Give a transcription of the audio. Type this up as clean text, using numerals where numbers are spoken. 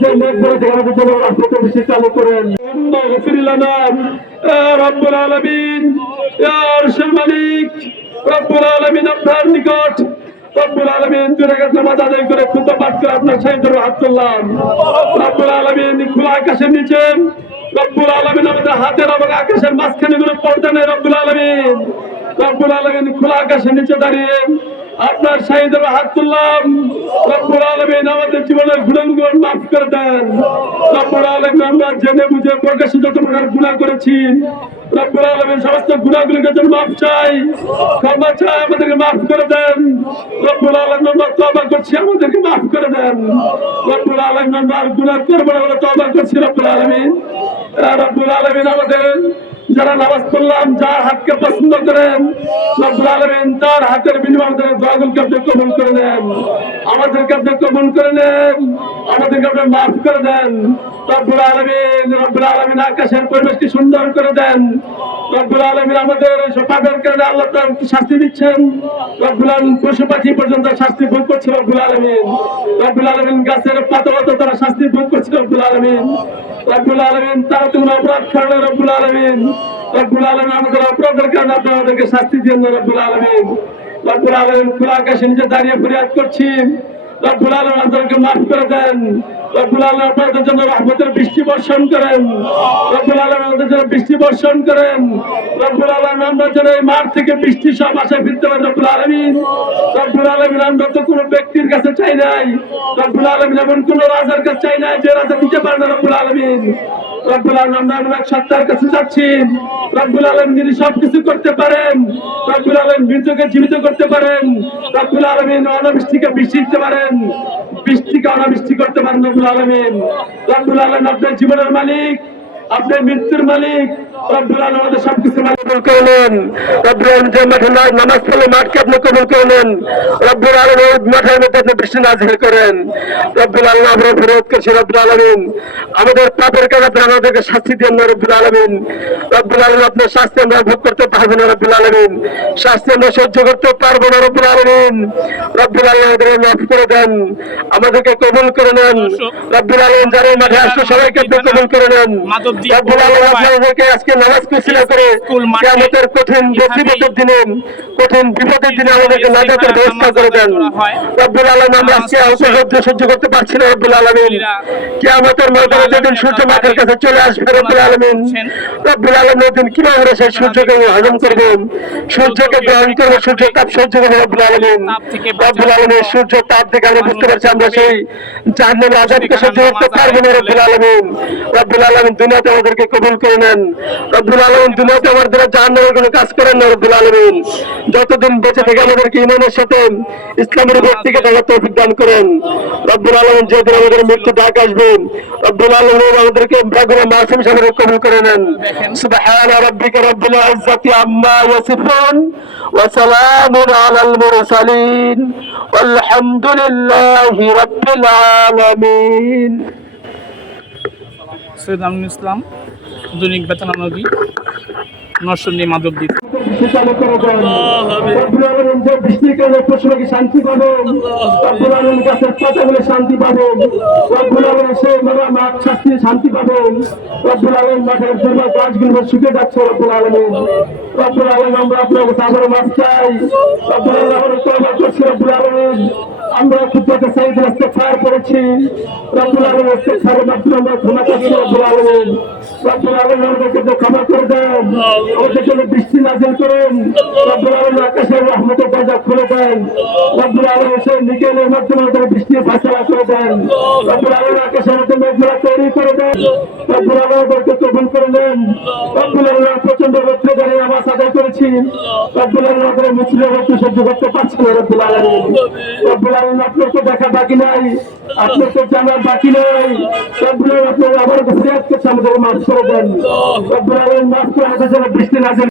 যে মেঘগুলো থেকে আমাদের জন্য রাস্তা বেশি চালু করেন। রব্বুল আলামিন, ইয়া আরশের মালিক রব্বুল আলামিন, আপনার নিকট রব্বুল আলামিন দুই রাকাত নামাজ আদায় করে খুতবা পাঠ করে আপনার সাইয়েদের হাত তুললাম। রব্বুল আলামিন খোলা আকাশের নিচে রব্বুল আলামিন আমাদের হাতের এবং আকাশের মাঝখানে কোনো পর্দা নেই। রব্বুল আলামিন খোলা আকাশের নিচে দাঁড়িয়ে আপনার সাইয়েদের হাত তুললাম। রব্বুল আলামিন আমাদের জীবনের গুনাহগুলো মাফ করে দেন। রব্বুল আলামিন আমরা জেনে বুঝে প্রকাশ্যে যত প্রকার গুনাহ করেছি রব্বুল আলামিন সমস্ত গুনাহগুলোকে জন্য মাফ চাই, ক্ষমা চাই, আমাদেরকে মাফ করে দেন। রব্বুল আলামিন আমরা তওবা করছি, আমাদেরকে মাফ করে দেন। রব্বুল আলামিন আমরা আর গুনাহ করব না বলে তওবা করছি। রব্বুল আলামিন আমাদের যারা নামাজ পড়লাম, যার হাতকে পছন্দ করেন রব্বুল আলামিন তার হাতের বিনিময়ে আমাদের দোয়াগুলোকে আপনি কবুল করে নেন, আমাদেরকে আপনি কবুল করে নেন, আমাদেরকে আপনি মাফ করে দেন। রব্বুল আলামিন আকাশের পরিবেশকে সুন্দর করে দেন। রব্বুল আলামিন আমাদের পাপের কারণে আল্লাহ তাআলা শাস্তি দিচ্ছেন। রব্বুল আলামিন পশু পাখি পর্যন্ত শাস্তি ভোগ করছে। রব্বুল আলামিন গাছের পাতা তারা শাস্তি ভোগ করছে। রব্বুল আলামিন তারা তো কোনো অপরাধ করে না। রব্বুল আলামিন আমাদের অপরাধের কারণে আপনি আমাদেরকে শাস্তি দিন না। রব্বুল আলামিন খোলা আকাশের নিচে দাঁড়িয়ে ফরিয়াদ করছি। রব্বুল আলামিন আমাদেরকে মাফ করে দেন। রব্বুল আলামিন আপনাদের জন্য রহমতের বৃষ্টি বর্ষণ করেন। রব্বুল আলামিন আমাদের জন্য বৃষ্টি বর্ষণ করেন। রব্বুল আলামিন আমরা যেন এই মাঠ থেকে বৃষ্টি সব আশায় ফিরতে পারি। রব্বুল আলামিন আমরা তো কোনো ব্যক্তির কাছে চাই নাই। রব্বুল আলামিন এমন কোন রাজার কাছে চাই নাই যে রাজা দিতে পারে না। রব্বুল আলামিন আমরা এক সত্তার কাছে যাচ্ছি। রব্বুল আলামিন যিনি সবকিছু করতে পারেন, রব্বুল আলামিন মৃতকে জীবিত করতে পারেন, রব্বুল আলামিন অনাবৃষ্টিকে বৃষ্টি দিতে পারেন, বৃষ্টিকে অনাবৃষ্টি করতে পারেন। রব্বুল আলামিন আপনার জীবনের মালিক, আপনার মৃত্যুর মালিক। রব্বুল আলামিন আমাদের সবকিছু কবুল করে নেন। রব্বুল আলামিন যে মাঠে নামাজ পড়লে মাঠকে আপনি কবুল করে নেন। রব্বুল আলামিন মাঠের মধ্যে আপনি বৃষ্টি নাযিল করেন। রব্বুল আলামিন আমরা ফরিয়াদ করছি। রব্বুল আলামিন আমাদের পাপের কারণে আপনি আমাদেরকে শাস্তি দেন না। রব্বুল আলামিন আপনার শাস্তি আমরা ভোগ করতে পারবো না। রব্বুল আলামিন শাস্তি আমরা সহ্য করতে পারবো না। রব্বুল আলামিন আমাদেরকে মাফ করে দেন, আমাদেরকে কবুল করে নেন। রব্বুল আলামিন যারা মাঠে আসছে সবাইকে আপনি কবুল করে নেন। রব্বুল আলামিন আপনাদেরকে আজকে নামাজ কুশিলা করে কিয়ামতের কঠিন মুসিবতের দিনে, কঠিন বিপদের দিনে আমাদেরকে নাজাতের ব্যবস্থা করে দেন। রব্বুল আলামিন আমরা আজকে সহ্য করতে পারছি না। রব্বুল আলামিন কিয়ামতের ময়দানে যেদিন সূর্য মাথার কাছে চলে আসবে রব্বুল আলামিন ওদিন কিভাবে আমরা সেই সূর্যকে হজম করবো, সূর্যকে গ্রহণ করবো, সূর্য তাপ সহ্য করবো। রব্বুল আলামিন সূর্য তাপ দেখে আমরা বুঝতে পারছি আমরা সেই জাহান্নামের আযাবকে সহ্য করতে পারবো না। রব্বুল আলামিন দুনিয়াতে আমাদেরকে কবুল করে নেন। রব্বুল আলামিন দুনিয়াতে আমার দ্বারা জাহান্নামের কোনো কাজ করেন না। রব্বুল আলামিন যতদিন বেঁচে থেকে আমাদেরকে ঈমানের সাথে ইসলামের ব্যক্তিকে থাকার তৌফিক দান করেন। রব্বুল আলামিন যেদিন আমাদের মৃত্যু ডাক আসবে রব্বুল আলামিন আমাদেরকে বেগুনা মাসুম হিসেবে কবুল করে নেন। সুবহান রাব্বিকা রাব্বিল ইজ্জাতি আম্মা ইয়াসিফুন ওয়া সালামুন আলাল মুরসালিন আলহামদুলিল্লাহি রাব্বিল আলামিন। সৈয়দ আমিনুল ইসলাম, দৈনিক বেতন নদী, নরসিংদী মাধবদ্বীপ। বৃষ্টির কারণে পশুপাখি শান্তি পাবে, রব্বুল আলামিন গাছের পাতাগুলো শান্তি পাবে, রব্বুল আলামিন সেই মাঠ শাস্তি শান্তি পাবে, রব্বুল আলামিন মাঠের দুর্বল গাছগুলো শুকিয়ে যাচ্ছে। রব্বুল আলামিন আমরা আপনার কাছে আবারও মাফ চাই। রব্বুল আলামিন তওবা করছি। রব্বুল আলামিন আমরা খুতবাতে সাইয়েদের ইস্তিগফার করেছি। রব্বুল আলামিন ইস্তিগফারের মাধ্যমে আমরা ক্ষমা চাচ্ছি। রব্বুল আলামিন আমাদেরকে ক্ষমা করে দেন, আমাদের জন্য বৃষ্টি নাযিল করেন। রব্বুল আলামিন আকাশের রহমতের দরজা খুলে দেন। রব্বুল আলামিন সেই নিকেলের মাধ্যমে আমাদের বৃষ্টির ফাঁসলা করে দেন। রব্বুল আলামিন আকাশের মধ্যে মেঘলা তৈরি করে দেন। রব্বুল আলামিন আমাদেরকে কবুল করে নেন। রব্বুল আলামিন প্রচন্ড রৌদ্রে দাঁড়িয়ে নামাজ আদায় করেছি। রব্বুল আলামিন আমাদের মুসলিম রৌদ্র সহ্য করতে পারছি না। রব্বুল আলামিন আপনার তো দেখা বাকি নাই, আপনার তো জানার বাকি নেই। রব্বুল আলামিন আপনার আবার ফরিয়াদ করছে, আমাদের মাফ করে দেন। রব্বুল আলামিন মাফ করে আমাদের জন্য বৃষ্টি নাযিল